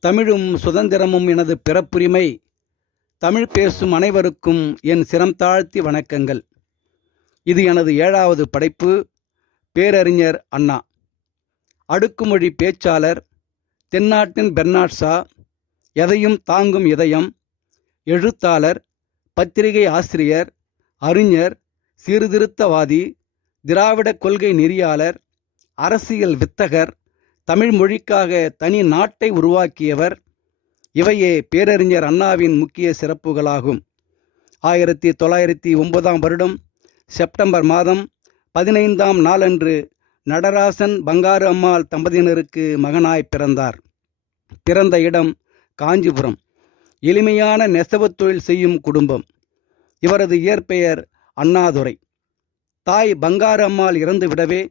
தமிழும் சுதந்திரமும் எனது பிறப்புரிமை. தமிழ் பேசும் அனைவருக்கும் என் சிரம் தாழ்த்தி வணக்கங்கள். இது எனது ஏழாவது படைப்பு பேரறிஞர் அண்ணா. அடுக்குமொழி பேச்சாளர் தென்னாட்டின் பெர்னாட்ஷா எதையும் தாங்கும் இதயம் எழுத்தாளர் பத்திரிகை ஆசிரியர் அறிஞர் சீர்திருத்தவாதி திராவிட கொள்கை நெறியாளர் அரசியல் வித்தகர் தமிழ் மொழிக்காக தனி நாட்டை உருவாக்கியவர் இவையே பேரறிஞர் அண்ணாவின் முக்கிய சிறப்புகளாகும். ஆயிரத்தி தொள்ளாயிரத்தி ஒன்பதாம் வருடம் செப்டம்பர் மாதம் பதினைந்தாம் நாளன்று நடராசன் பங்காரு அம்மாள் தம்பதியினருக்கு மகனாய் பிறந்தார். பிறந்த இடம் காஞ்சிபுரம். எளிமையான நெசவுத் தொழில் செய்யும் குடும்பம். இவரது இயற்பெயர் அண்ணாதுரை. தாய் பங்காரு அம்மாள் இறந்துவிடவே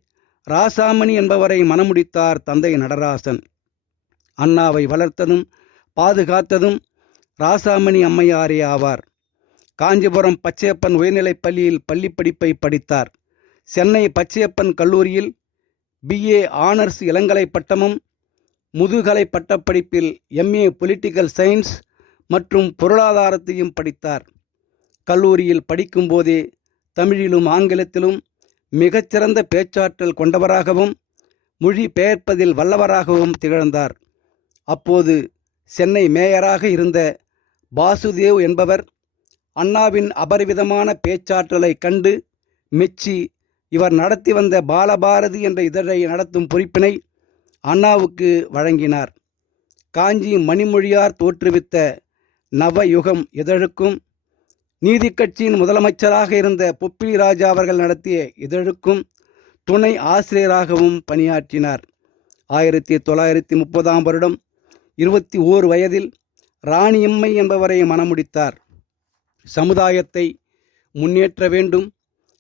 ராசாமணி என்பவரை மணமுடித்தார் தந்தை நடராசன். அண்ணாவை வளர்த்ததும் பாதுகாத்ததும் ராசாமணி அம்மையாரே ஆவார். காஞ்சிபுரம் பச்சையப்பன் உயர்நிலைப் பள்ளியில் பள்ளி படிப்பை படித்தார். சென்னை பச்சையப்பன் கல்லூரியில் பிஏ ஆனர்ஸ் இளங்கலை பட்டமும் முதுகலை பட்டப்படிப்பில் எம்ஏ பொலிட்டிக்கல் சயின்ஸ் மற்றும் பொருளாதாரத்தையும் படித்தார். கல்லூரியில் படிக்கும்போதே தமிழிலும் ஆங்கிலத்திலும் மிகச்சிறந்த பேச்சாற்றல் கொண்டவராகவும் மொழி பெயர்ப்பதில் வல்லவராகவும் திகழ்ந்தார். அப்போது சென்னை மேயராக இருந்த பாசுதேவ் என்பவர் அண்ணாவின் அபரிவிதமான பேச்சாற்றலை கண்டு மெச்சி இவர் நடத்தி வந்த பாலபாரதி என்ற இதழை நடத்தும் பொறுப்பினை அண்ணாவுக்கு வழங்கினார். காஞ்சி மணிமொழியார் தோற்றுவித்த நவயுகம் இதழுக்கும் நீதி கட்சியின் முதலமைச்சராக இருந்த பொப்பிலி ராஜா அவர்கள் நடத்திய இதழுக்கும் துணை ஆசிரியராகவும் பணியாற்றினார். ஆயிரத்தி தொள்ளாயிரத்தி முப்பதாம் வருடம் இருபத்தி ஓர் வயதில் ராணியம்மை என்பவரை மணமுடித்தார். சமுதாயத்தை முன்னேற்ற வேண்டும்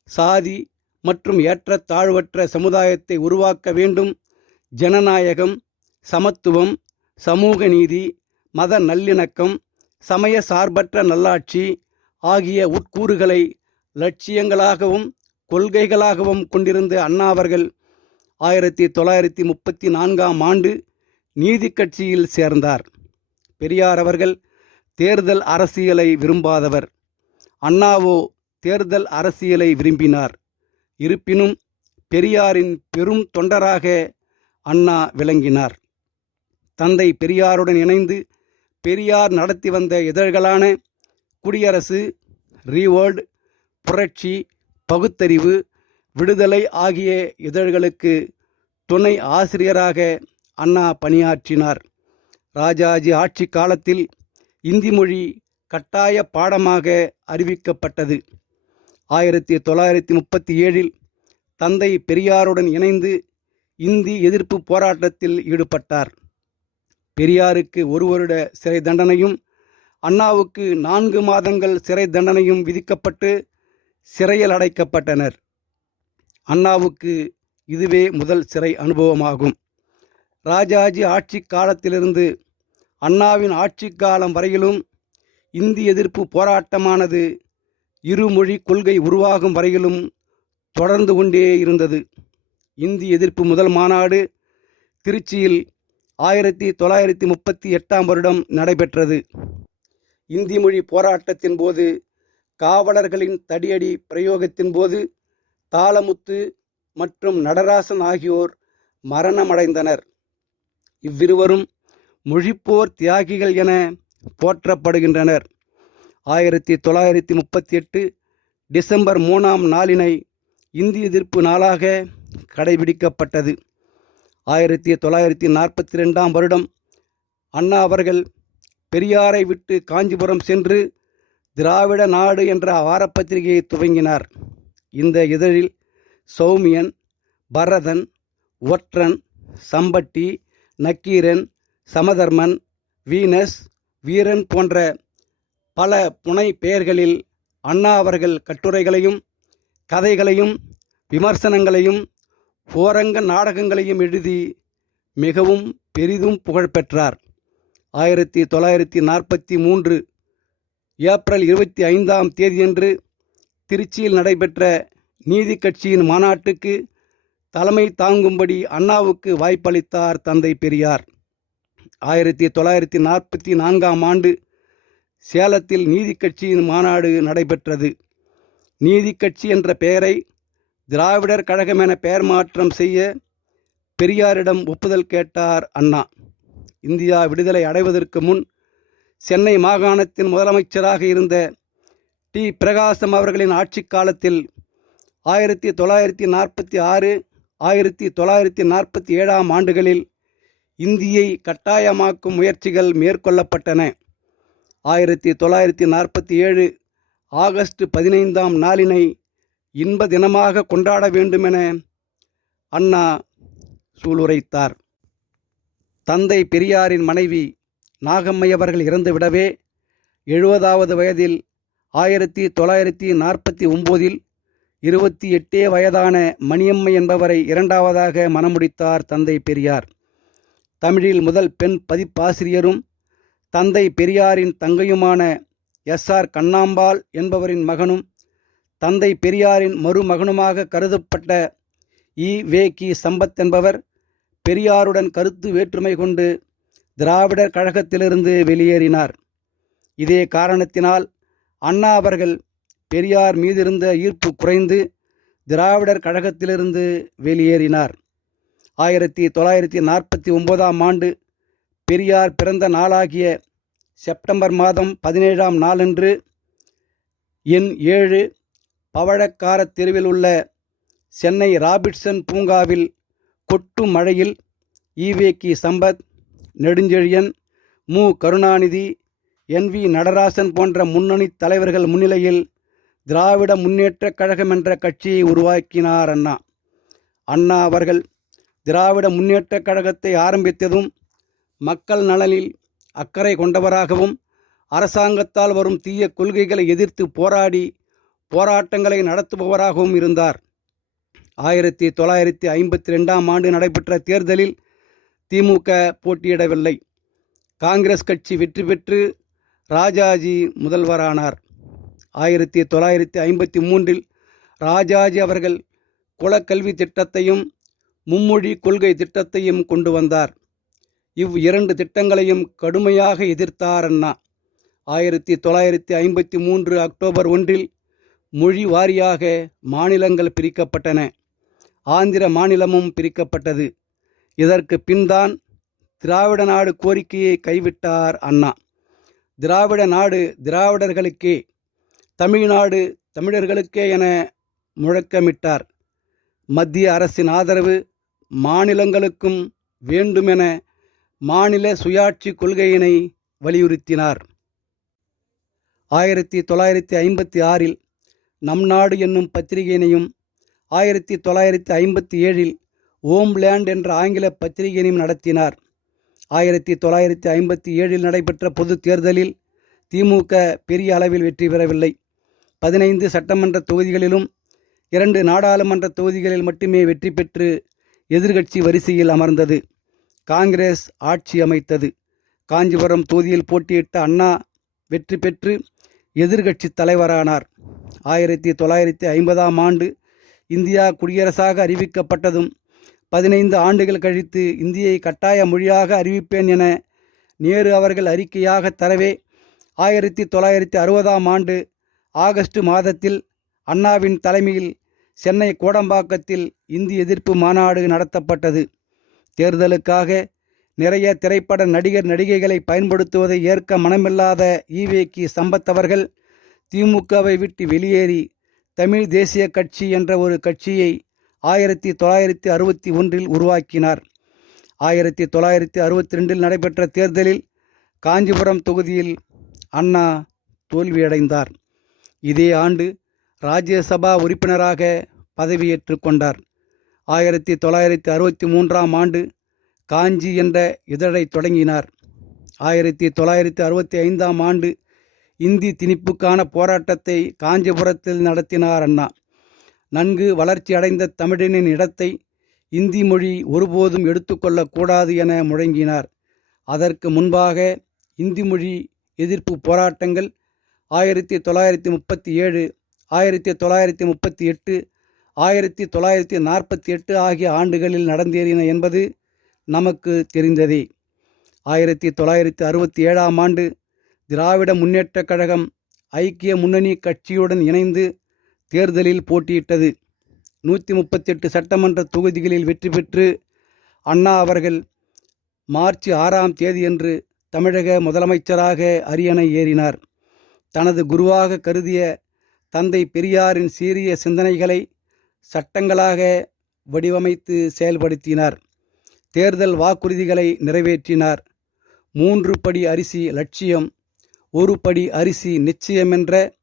சாதி மற்றும் ஏற்ற தாழ்வற்ற சமுதாயத்தை உருவாக்க வேண்டும் ஜனநாயகம் சமத்துவம் சமூக நீதி மத நல்லிணக்கம் சமய சார்பற்ற நல்லாட்சி ஆகிய உட்கூறுகளை லட்சியங்களாகவும் கொள்கைகளாகவும் கொண்டிருந்த அண்ணா அவர்கள் ஆயிரத்தி தொள்ளாயிரத்தி முப்பத்தி நான்காம் ஆண்டு நீதி கட்சியில் சேர்ந்தார். பெரியார் அவர்கள் தேர்தல் அரசியலை விரும்பாதவர். அண்ணாவோ தேர்தல் அரசியலை விரும்பினார். இருப்பினும் பெரியாரின் பெரும் தொண்டராக அண்ணா விளங்கினார். தந்தை பெரியாருடன் இணைந்து பெரியார் நடத்தி வந்த இதழ்களான குடியரசு ரீவேர்ல்டு புரட்சி பகுத்தறிவு விடுதலை ஆகிய இதழ்களுக்கு துணை ஆசிரியராக அண்ணா பணியாற்றினார். ராஜாஜி ஆட்சி காலத்தில் இந்தி மொழி கட்டாய பாடமாக அறிவிக்கப்பட்டது. ஆயிரத்தி தொள்ளாயிரத்தி முப்பத்தி ஏழில் தந்தை பெரியாருடன் இணைந்து இந்தி எதிர்ப்பு போராட்டத்தில் ஈடுபட்டார். பெரியாருக்கு ஒரு வருட சிறை தண்டனையும் அண்ணாவுக்கு நான்கு மாதங்கள் சிறை தண்டனையும் விதிக்கப்பட்டு சிறையில் அடைக்கப்பட்டனர். அண்ணாவுக்கு இதுவே முதல் சிறை அனுபவமாகும். ராஜாஜி ஆட்சி காலத்திலிருந்து அண்ணாவின் ஆட்சி காலம் வரையிலும் இந்தி எதிர்ப்பு போராட்டமானது இருமொழி கொள்கை உருவாகும் வரையிலும் தொடர்ந்து கொண்டே இருந்தது. இந்தி எதிர்ப்பு முதல் மாநாடு திருச்சியில் ஆயிரத்தி தொள்ளாயிரத்தி முப்பத்தி எட்டாம் வருடம் நடைபெற்றது. இந்தி மொழி போராட்டத்தின் போது காவலர்களின் தடியடி பிரயோகத்தின் போது தாளமுத்து மற்றும் நடராசன் ஆகியோர் மரணமடைந்தனர். இவ்விருவரும் மொழிப்போர் தியாகிகள் என போற்றப்படுகின்றனர். ஆயிரத்தி தொள்ளாயிரத்தி முப்பத்தி எட்டு டிசம்பர் மூணாம் நாளினை இந்தி எதிர்ப்பு நாளாக கடைபிடிக்கப்பட்டது. ஆயிரத்தி தொள்ளாயிரத்தி நாற்பத்தி ரெண்டாம் வருடம் அண்ணா அவர்கள் பெரியாரை விட்டு காஞ்சிபுரம் சென்று திராவிட நாடு என்ற வாரப்பத்திரிகையை துவங்கினார். இந்த இதழில் சௌமியன் பரதன் ஒற்றன் சம்பட்டி நக்கீரன் சமதர்மன் வீனஸ் வீரன் போன்ற பல புனை பெயர்களில் அண்ணா அவர்கள் கட்டுரைகளையும் கதைகளையும் விமர்சனங்களையும் ஓரங்க நாடகங்களையும் எழுதி மிகவும் பெரிதும் புகழ் பெற்றார் ஆயிரத்தி தொள்ளாயிரத்தி நாற்பத்தி மூன்று ஏப்ரல் இருபத்தி ஐந்தாம் தேதியன்று திருச்சியில் நடைபெற்ற நீதி கட்சியின் மாநாட்டுக்கு தலைமை தாங்கும்படி அண்ணாவுக்கு வாய்ப்பளித்தார் தந்தை பெரியார். ஆயிரத்தி தொள்ளாயிரத்தி நாற்பத்தி நான்காம் ஆண்டு சேலத்தில் நீதி கட்சியின் மாநாடு நடைபெற்றது. நீதி கட்சி என்ற பெயரை திராவிடர் கழகம் என பெயர் மாற்றம் செய்ய பெரியாரிடம் ஒப்புதல் கேட்டார் அண்ணா. இந்தியா விடுதலை அடைவதற்கு முன் சென்னை மாகாணத்தின் முதலமைச்சராக இருந்த டி. பிரகாசம் அவர்களின் ஆட்சி காலத்தில் ஆயிரத்தி தொள்ளாயிரத்தி நாற்பத்தி ஆறு ஆயிரத்தி தொள்ளாயிரத்தி நாற்பத்தி ஏழாம் ஆண்டுகளில் இந்தியை கட்டாயமாக்கும் முயற்சிகள் மேற்கொள்ளப்பட்டன. ஆயிரத்தி தொள்ளாயிரத்தி நாற்பத்தி ஏழு ஆகஸ்ட் பதினைந்தாம் நாளினை இன்ப தினமாக கொண்டாட வேண்டுமென அண்ணா சூளுரைத்தார். தந்தை பெரியாரின் மனைவி நாகம்மை அவர்கள் இறந்துவிடவே எழுபதாவது வயதில் ஆயிரத்தி தொள்ளாயிரத்தி நாற்பத்தி ஒம்போதில் இருபத்தி எட்டே வயதான மணியம்மை என்பவரை இரண்டாவதாக மணமுடித்தார் தந்தை பெரியார். தமிழில் முதல் பெண் பதிப்பாசிரியரும் தந்தை பெரியாரின் தங்கையுமான எஸ் ஆர் கண்ணாம்பாள் என்பவரின் மகனும் தந்தை பெரியாரின் மருமகனுமாக கருதப்பட்ட இ. வே. கி. சம்பத் என்பவர் பெரியாருடன் கருத்து வேற்றுமை கொண்டு திராவிடர் கழகத்திலிருந்து வெளியேறினார். இதே காரணத்தினால் அண்ணா அவர்கள் பெரியார் மீதிருந்த ஈர்ப்பு குறைந்து திராவிடர் கழகத்திலிருந்து வெளியேறினார். ஆயிரத்தி தொள்ளாயிரத்தி நாற்பத்தி ஒன்பதாம் ஆண்டு பெரியார் பிறந்த நாளாகிய செப்டம்பர் மாதம் பதினேழாம் நாளன்று எண் ஏழு பவழக்கார தெருவில் உள்ள சென்னை ராபிட்சன் பூங்காவில் கொட்டும் மழையில் EVK Sampath Nedunchezhiyan M. Karunanidhi N. We. Natarajan போன்ற முன்னணி தலைவர்கள் முன்னிலையில் திராவிட முன்னேற்றக் கழகம் என்ற கட்சியை உருவாக்கினார் அண்ணா. அண்ணா அவர்கள் திராவிட முன்னேற்றக் கழகத்தை ஆரம்பித்ததும் மக்கள் நலனில் அக்கறை கொண்டவராகவும் அரசாங்கத்தால் வரும் தீய கொள்கைகளை எதிர்த்து போராடி போராட்டங்களை நடத்துபவராகவும் இருந்தார். ஆயிரத்தி தொள்ளாயிரத்தி ஐம்பத்தி ரெண்டாம் ஆண்டு நடைபெற்ற தேர்தலில் திமுக போட்டியிடவில்லை. காங்கிரஸ் கட்சி வெற்றி பெற்று ராஜாஜி முதல்வரானார். ஆயிரத்தி தொள்ளாயிரத்தி ஐம்பத்தி மூன்றில் ராஜாஜி அவர்கள் குலக்கல்வி திட்டத்தையும் மும்மொழி கொள்கை திட்டத்தையும் கொண்டு வந்தார். இவ் இரண்டு திட்டங்களையும் கடுமையாக எதிர்த்தார் அண்ணா. ஆயிரத்தி தொள்ளாயிரத்தி ஐம்பத்தி மூன்று அக்டோபர் ஒன்றில் மொழி வாரியாக மாநிலங்கள் பிரிக்கப்பட்டன. ஆந்திர மாநிலமும் பிரிக்கப்பட்டது. இதற்கு பின்தான் திராவிட நாடு கோரிக்கையை கைவிட்டார் அண்ணா. திராவிட நாடு திராவிடர்களுக்கே தமிழ்நாடு தமிழர்களுக்கே என முழக்கமிட்டார். மத்திய அரசின் ஆதரவு மாநிலங்களுக்கும் வேண்டுமென மாநில சுயாட்சி கொள்கையினை வலியுறுத்தினார். ஆயிரத்தி தொள்ளாயிரத்தி ஐம்பத்தி ஆறில் நம் நாடு என்னும் பத்திரிகையினையும் ஆயிரத்தி தொள்ளாயிரத்தி ஐம்பத்தி ஏழில் ஓம்லேண்ட் என்ற ஆங்கில பத்திரிகையினையும் நடத்தினார். ஆயிரத்தி தொள்ளாயிரத்தி ஐம்பத்தி ஏழில் நடைபெற்ற பொது தேர்தலில் திமுக பெரிய அளவில் வெற்றி பெறவில்லை. பதினைந்து சட்டமன்ற தொகுதிகளிலும் இரண்டு நாடாளுமன்ற தொகுதிகளில் மட்டுமே வெற்றி பெற்று எதிர்கட்சி வரிசையில் அமர்ந்தது. காங்கிரஸ் ஆட்சி அமைத்தது. காஞ்சிபுரம் தொகுதியில் போட்டியிட்ட அண்ணா வெற்றி பெற்று எதிர்கட்சி தலைவரானார். ஆயிரத்தி தொள்ளாயிரத்தி ஐம்பதாம் ஆண்டு இந்தியா குடியரசாக அறிவிக்கப்பட்டதும் பதினைந்து ஆண்டுகள் கழித்து இந்தியை கட்டாய மொழியாக அறிவிப்பேன் என நேரு அவர்கள் அறிக்கையாக தரவே ஆயிரத்தி தொள்ளாயிரத்தி அறுபதாம் ஆண்டு ஆகஸ்ட் மாதத்தில் அண்ணாவின் தலைமையில் சென்னை கோடம்பாக்கத்தில் இந்தி எதிர்ப்பு மாநாடு நடத்தப்பட்டது. தேர்தலுக்காக நிறைய திரைப்பட நடிகர் நடிகைகளை பயன்படுத்துவதை ஏற்க மனமில்லாத ஈவேக்கி சம்பத் அவர்கள் திமுகவை விட்டு வெளியேறி தமிழ் தேசிய கட்சி என்ற ஒரு கட்சியை ஆயிரத்தி தொள்ளாயிரத்தி அறுபத்தி ஒன்றில் உருவாக்கினார். ஆயிரத்தி தொள்ளாயிரத்தி அறுபத்தி ரெண்டில் நடைபெற்ற தேர்தலில் காஞ்சிபுரம் தொகுதியில் அண்ணா தோல்வியடைந்தார். இதே ஆண்டு ராஜ்யசபா உறுப்பினராக பதவியேற்று கொண்டார். ஆயிரத்தி தொள்ளாயிரத்தி அறுபத்தி மூன்றாம் ஆண்டு காஞ்சி என்ற இதழை தொடங்கினார். ஆயிரத்தி தொள்ளாயிரத்தி அறுபத்தி ஐந்தாம் ஆண்டு இந்தி திணிப்புக்கான போராட்டத்தை காஞ்சிபுரத்தில் நடத்தினார் அண்ணா. நன்கு வளர்ச்சி அடைந்த தமிழனின் இடத்தை இந்தி மொழி ஒருபோதும் எடுத்துக்கொள்ளக்கூடாது என முழங்கினார். அதற்கு முன்பாக இந்தி மொழி எதிர்ப்பு போராட்டங்கள் ஆயிரத்தி தொள்ளாயிரத்தி முப்பத்தி ஏழு ஆயிரத்தி தொள்ளாயிரத்தி முப்பத்தி எட்டு ஆயிரத்தி தொள்ளாயிரத்தி நாற்பத்தி எட்டு ஆகிய ஆண்டுகளில் நடந்தேறின என்பது நமக்கு தெரிந்ததே. ஆயிரத்தி தொள்ளாயிரத்தி அறுபத்தி ஏழாம் ஆண்டு திராவிட முன்னேற்றக் கழகம் ஐக்கிய முன்னணி கட்சியுடன் இணைந்து தேர்தலில் போட்டியிட்டது. நூற்றி முப்பத்தெட்டு சட்டமன்ற தொகுதிகளில் வெற்றி பெற்று அண்ணா அவர்கள் மார்ச் ஆறாம் தேதியன்று தமிழக முதலமைச்சராக அரியணை ஏறினார். தனது குருவாக கருதிய தந்தை பெரியாரின் சீரிய சிந்தனைகளை சட்டங்களாக வடிவமைத்து செயல்படுத்தினார். தேர்தல் வாக்குறுதிகளை நிறைவேற்றினார். மூன்று படி அரிசி லட்சியம் ஒரு படி அரிசி நிச்சயம் என்ற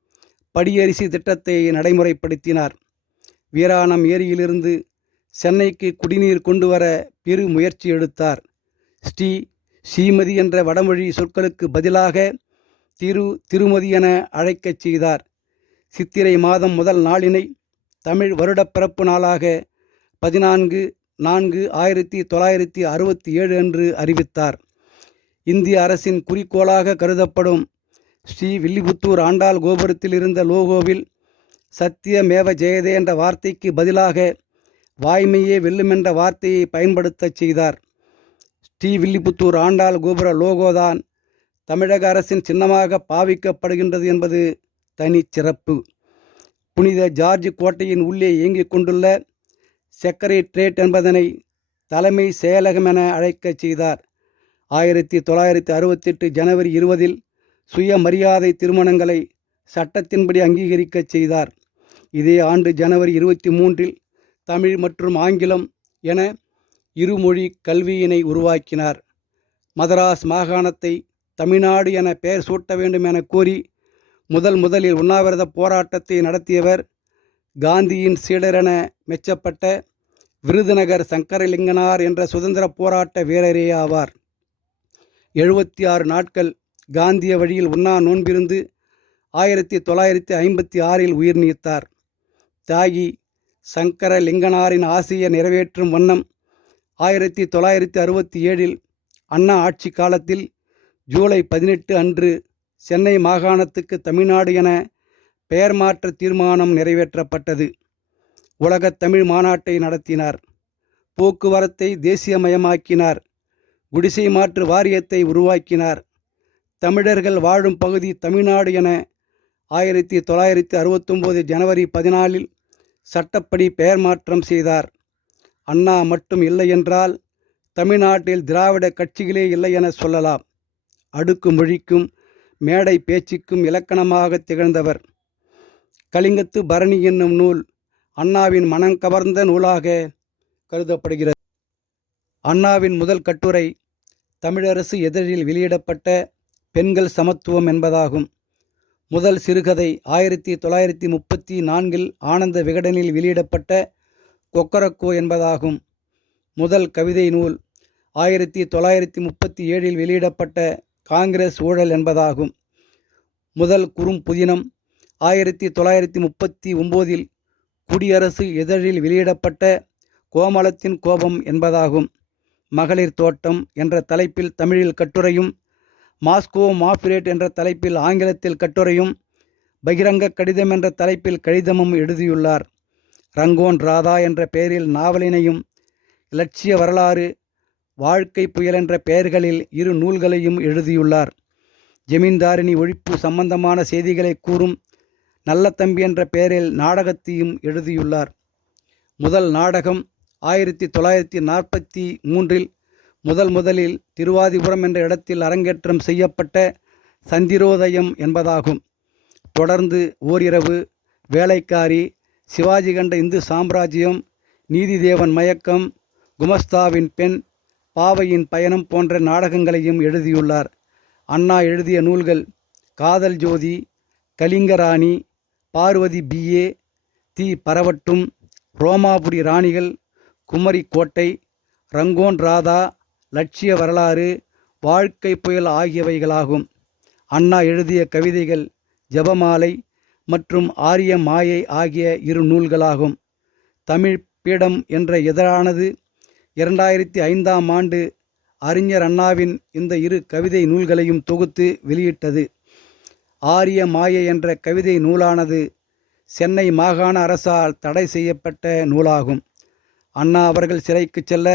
படியரிசி திட்டத்தை நடைமுறைப்படுத்தினார். வீராணம் ஏரியிலிருந்து சென்னைக்கு குடிநீர் கொண்டு வர பெரு முயற்சி எடுத்தார். ஸ்ரீ ஸ்ரீமதி என்ற வடமொழி சொற்களுக்கு பதிலாக திரு திருமதி என அழைக்கச் செய்தார். சித்திரை மாதம் முதல் நாளினை தமிழ் வருடப்பிறப்பு நாளாக பதினான்கு நான்கு ஆயிரத்தி தொள்ளாயிரத்தி அறுபத்தி ஏழு என்று அறிவித்தார். இந்திய அரசின் குறிக்கோளாக கருதப்படும் ஸ்ரீ வில்லிபுத்தூர் ஆண்டாள் கோபுரத்தில் இருந்த லோகோவில் சத்தியமேவ ஜெயதே என்ற வார்த்தைக்கு பதிலாக வாய்மையே வெல்லும் என்ற வார்த்தையை பயன்படுத்தச் செய்தார். ஸ்ரீ வில்லிபுத்தூர் ஆண்டாள் கோபுர லோகோதான் தமிழக அரசின் சின்னமாக பாவிக்கப்படுகின்றது என்பது தனி சிறப்பு. புனித ஜார்ஜ் கோட்டையின் உள்ளே இயங்கிக் கொண்டுள்ள செக்கரேட்ரேட் என்பதனை தலைமை செயலகம் என அழைக்கச் செய்தார். ஆயிரத்தி தொள்ளாயிரத்தி அறுபத்தெட்டு ஜனவரி இருபதில் சுயமரியாதை திருமணங்களை சட்டத்தின்படி அங்கீகரிக்கச் செய்தார். இதே ஆண்டு ஜனவரி இருபத்தி மூன்றில் தமிழ் மற்றும் ஆங்கிலம் என இருமொழி கல்வியினை உருவாக்கினார். மதராஸ் மாகாணத்தை தமிழ்நாடு என பெயர் சூட்ட வேண்டும் என கோரி முதல் முதலில் உண்ணாவிரத போராட்டத்தை நடத்தியவர் காந்தியின் சீடரென மெச்சப்பட்ட விருதுநகர் சங்கரலிங்கனார் என்ற சுதந்திர போராட்ட வீரரே ஆவார். எழுபத்தி ஆறு நாட்கள் காந்திய வழியில் உண்ணா நோன்பிருந்து ஆயிரத்தி தொள்ளாயிரத்தி ஐம்பத்தி ஆறில் உயிர் நீத்தார். தியாகி சங்கரலிங்கனாரின் ஆசையை நிறைவேற்றும் வண்ணம் ஆயிரத்தி தொள்ளாயிரத்தி அறுபத்தி ஏழில் அண்ணா ஆட்சி காலத்தில் ஜூலை பதினெட்டு அன்று சென்னை மாகாணத்துக்கு தமிழ்நாடு என பெயர் மாற்ற தீர்மானம் நிறைவேற்றப்பட்டது. உலகத் தமிழ் மாநாட்டை நடத்தினார். போக்குவரத்தை தேசியமயமாக்கினார். குடிசை மாற்று வாரியத்தை உருவாக்கினார். தமிழர்கள் வாழும் பகுதி தமிழ்நாடு என ஆயிரத்தி தொள்ளாயிரத்தி அறுபத்தொம்போது ஜனவரி பதினாலில் சட்டப்படி பெயர் மாற்றம் செய்தார். அண்ணா மட்டும் இல்லை என்றால் தமிழ்நாட்டில் திராவிட கட்சிகளே இல்லை என சொல்லலாம். அடுக்கு மொழிக்கும் மேடை பேச்சுக்கும் இலக்கணமாக திகழ்ந்தவர். கலிங்கத்து பரணி என்னும் நூல் அண்ணாவின் மனம் கவர்ந்த நூலாக கருதப்படுகிறது. அண்ணாவின் முதல் கட்டுரை தமிழரசு எதிரில் வெளியிடப்பட்ட பெண்கள் சமத்துவம் என்பதாகும். முதல் சிறுகதை ஆயிரத்தி தொள்ளாயிரத்தி முப்பத்தி நான்கில் ஆனந்த விகடனில் வெளியிடப்பட்ட கொக்கரக்கோ என்பதாகும். முதல் கவிதை நூல் ஆயிரத்தி தொள்ளாயிரத்தி முப்பத்தி ஏழில் வெளியிடப்பட்ட காங்கிரஸ் ஊழல் என்பதாகும். முதல் குறும் புதினம் ஆயிரத்தி தொள்ளாயிரத்தி முப்பத்தி ஒம்போதில் குடியரசு இதழில் வெளியிடப்பட்ட கோமலத்தின் கோபம் என்பதாகும். மகளிர் தோட்டம் என்ற தலைப்பில் தமிழில் கட்டுரையும் மாஸ்கோ மாஃபிரேட் என்ற தலைப்பில் ஆங்கிலத்தில் கட்டுரையும் பகிரங்க கடிதம் என்ற தலைப்பில் கடிதமும் எழுதியுள்ளார். ரங்கோன் ராதா என்ற பெயரில் நாவலினையும் இலட்சிய வரலாறு வாழ்க்கை புயல் என்ற பெயர்களில் இரு நூல்களையும் எழுதியுள்ளார். ஜமீன்தாரினி ஒழிப்பு சம்பந்தமான செய்திகளை கூறும் நல்ல தம்பி என்ற பெயரில் நாடகத்தையும் எழுதியுள்ளார். முதல் நாடகம் ஆயிரத்தி தொள்ளாயிரத்தி நாற்பத்தி மூன்றில் முதல் முதலில் திருவாதிபுரம் என்ற இடத்தில் அரங்கேற்றம் செய்யப்பட்ட சந்திரோதயம் என்பதாகும். தொடர்ந்து ஓரிரவு வேலைக்காரி சிவாஜி கண்ட இந்து சாம்ராஜ்யம் நீதிதேவன் மயக்கம் குமஸ்தாவின் பெண் பாவையின் பயணம் போன்ற நாடகங்களையும் எழுதியுள்ளார். அண்ணா எழுதிய நூல்கள் காதல் ஜோதி கலிங்கராணி பார்வதி பிஏ தி. பரவட்டும் ரோமாபுரி ராணிகள் குமரி கோட்டை ரங்கோன் ராதா லட்சிய வரலாறு வாழ்க்கை புயல் ஆகியவைகளாகும். அண்ணா எழுதிய கவிதைகள் ஜபமாலை மற்றும் ஆரிய மாயை ஆகிய இரு நூல்களாகும். தமிழ் பீடம் என்ற இதழானது இரண்டாயிரத்தி ஐந்தாம் ஆண்டு அறிஞர் அண்ணாவின் இந்த இரு கவிதை நூல்களையும் தொகுத்து வெளியிட்டது. ஆரிய மாயை என்ற கவிதை நூலானது சென்னை மாகாண அரசால் தடை செய்யப்பட்ட நூலாகும். அண்ணா அவர்கள் சிறைக்கு செல்ல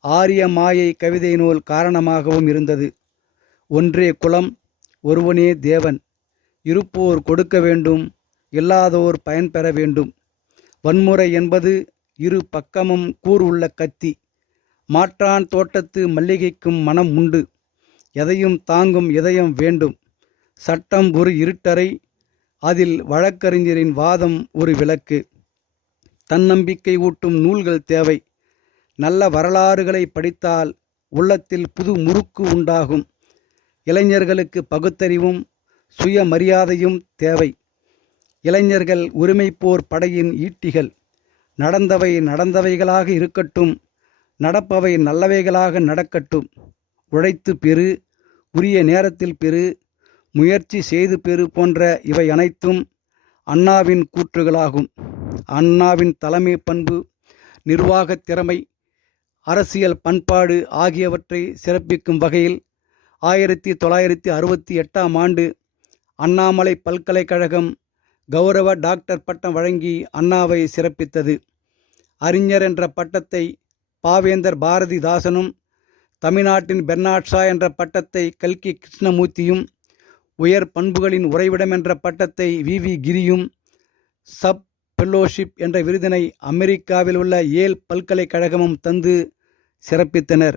ஆரிய மாயை கவிதை நூல் காரணமாகவும் இருந்தது. ஒன்றே குலம் ஒருவனே தேவன். இருப்போர் கொடுக்க வேண்டும் இல்லாதோர் பயன்பெற வேண்டும். வன்முறை என்பது இரு பக்கமும் கூர் உள்ள கத்தி. மாற்றான் தோட்டத்து மல்லிகைக்கும் மனம் உண்டு. எதையும் தாங்கும் இதயம் வேண்டும். சட்டம் ஒரு இருட்டறை அதில் வழக்கறிஞரின் வாதம் ஒரு விளக்கு. தன்னம்பிக்கை ஊட்டும் நூல்கள் தேவை. நல்ல வரலாறுகளை படித்தால் உள்ளத்தில் புது முறுக்கு உண்டாகும். இளைஞர்களுக்கு பகுத்தறிவும் சுயமரியாதையும் தேவை. இளைஞர்கள் உரிமைப்போர் படையின் ஈட்டிகள். நடந்தவை நடந்தவைகளாக இருக்கட்டும் நடப்பவை நல்லவைகளாக நடக்கட்டும். உழைத்து பெறு உரிய நேரத்தில் பெறு முயற்சி செய்து பெறு போன்ற இவை அனைத்தும் அண்ணாவின் கூற்றுகளாகும். அண்ணாவின் தலைமை பண்பு நிர்வாகத் திறமை அரசியல் பண்பாடு ஆகியவற்றை சிறப்பிக்கும் வகையில் ஆயிரத்தி தொள்ளாயிரத்தி அறுபத்தி எட்டாம் ஆண்டு அண்ணாமலை பல்கலைக்கழகம் கௌரவ டாக்டர் பட்டம் வழங்கி அண்ணாவை சிறப்பித்தது. அறிஞர் என்ற பட்டத்தை பாவேந்தர் பாரதிதாசனும் தமிழ்நாட்டின் பெர்னாட்ஷா என்ற பட்டத்தை கல்கி கிருஷ்ணமூர்த்தியும் உயர் பண்புகளின் உறைவிடம் என்ற பட்டத்தை வி. வி. கிரியும் சப் ஃபெல்லோஷிப் என்ற விருதினை அமெரிக்காவில் உள்ள ஏல் பல்கலைக்கழகமும் தந்து சிறப்பித்தனர்.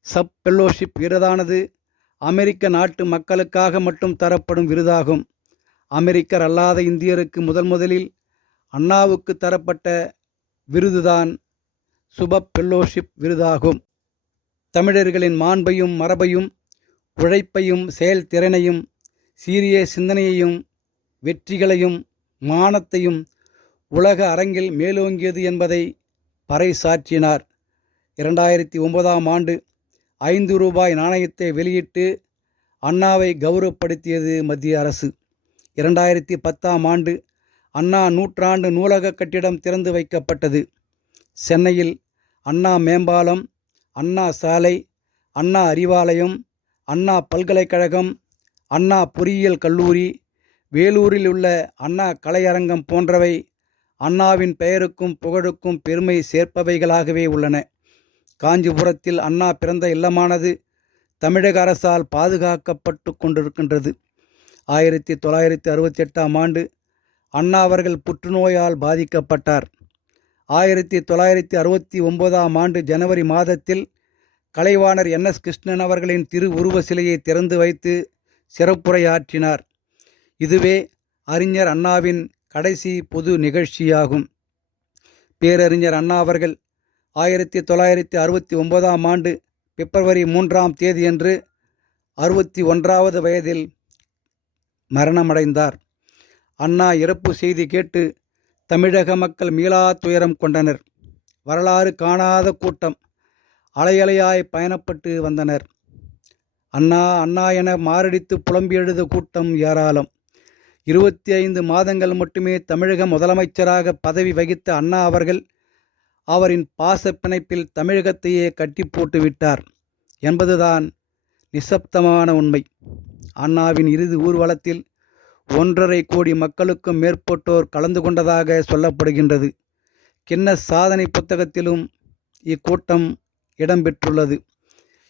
சப் ஃபெல்லோஷிப் விருதானது அமெரிக்க நாட்டு மக்களுக்காக மட்டும் தரப்படும் விருதாகும். அமெரிக்கர் அல்லாத இந்தியருக்கு முதல் முதலில் அண்ணாவுக்கு தரப்பட்ட விருதுதான் சுப ஃபெல்லோஷிப் விருதாகும். தமிழர்களின் மாண்பையும் மரபையும் உழைப்பையும் செயல்திறனையும் சீரிய சிந்தனையையும் வெற்றிகளையும் மானத்தையும் உலக அரங்கில் மேலோங்கியது என்பதை பறைசாற்றினார். இரண்டாயிரத்தி ஒன்பதாம் ஆண்டு ஐந்து ரூபாய் நாணயத்தை வெளியிட்டு அண்ணாவை கௌரவப்படுத்தியது மத்திய அரசு. இரண்டாயிரத்தி பத்தாம் ஆண்டு அண்ணா நூற்றாண்டு நூலக கட்டிடம் திறந்து வைக்கப்பட்டது. சென்னையில் அண்ணா மேம்பாலம் அண்ணா சாலை அண்ணா அறிவாலயம் அண்ணா பல்கலைக்கழகம் அண்ணா பொறியியல் கல்லூரி வேலூரில் உள்ள அண்ணா கலையரங்கம் போன்றவை அண்ணாவின் பெயருக்கும் புகழுக்கும் பெருமை சேர்ப்பவைகளாகவே உள்ளன. காஞ்சிபுரத்தில் அண்ணா பிறந்த இல்லமானது தமிழக அரசால் பாதுகாக்கப்பட்டு கொண்டிருக்கின்றது. ஆயிரத்தி தொள்ளாயிரத்தி அறுபத்தி எட்டாம் ஆண்டு அண்ணா அவர்கள் புற்றுநோயால் பாதிக்கப்பட்டார். ஆயிரத்தி தொள்ளாயிரத்தி அறுபத்தி ஒன்பதாம் ஆண்டு ஜனவரி மாதத்தில் கலைவாணர் என். எஸ். கிருஷ்ணன் அவர்களின் திரு உருவ சிலையை திறந்து வைத்து சிறப்புரையாற்றினார். இதுவே அறிஞர் அண்ணாவின் கடைசி பொது நிகழ்ச்சியாகும். பேரறிஞர் அண்ணா அவர்கள் ஆயிரத்தி தொள்ளாயிரத்தி அறுபத்தி ஒன்பதாம் ஆண்டு பிப்ரவரி மூன்றாம் தேதியன்று அறுபத்தி ஒன்றாவது வயதில் மரணமடைந்தார். அண்ணா இறப்பு செய்தி கேட்டு தமிழக மக்கள் மீளா துயரம் கொண்டனர். வரலாறு காணாத கூட்டம். அலையலையாய் பயணப்பட்டு வந்தனர். அண்ணா அண்ணா என மாரடித்து புலம்பி எழுத கூட்டம் ஏராளம். இருபத்தி ஐந்து மாதங்கள் மட்டுமே தமிழக முதலமைச்சராக பதவி வகித்த அண்ணா அவர்கள் அவரின் பாச பிணைப்பில் தமிழகத்தையே கட்டி போட்டு விட்டார் என்பதுதான் நிசப்தமான உண்மை. அண்ணாவின் இறுதி ஊர்வலத்தில் ஒன்றரை கோடி மக்களுக்கும் மேற்பட்டோர் கலந்து கொண்டதாக சொல்லப்படுகின்றது. கிண்ண சாதனை புத்தகத்திலும் இக்கூட்டம் இடம்பெற்றுள்ளது.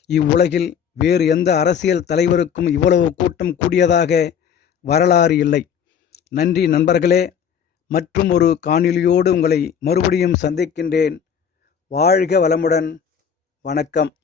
இவ்வுலகில் வேறு எந்த அரசியல் தலைவருக்கும் இவ்வளவு கூட்டம் கூடியதாக வரலாறு இல்லை. நன்றி நண்பர்களே. மற்றும் ஒரு காணொலியோடு உங்களை மறுபடியும் சந்திக்கின்றேன். வாழ்க வளமுடன். வணக்கம்.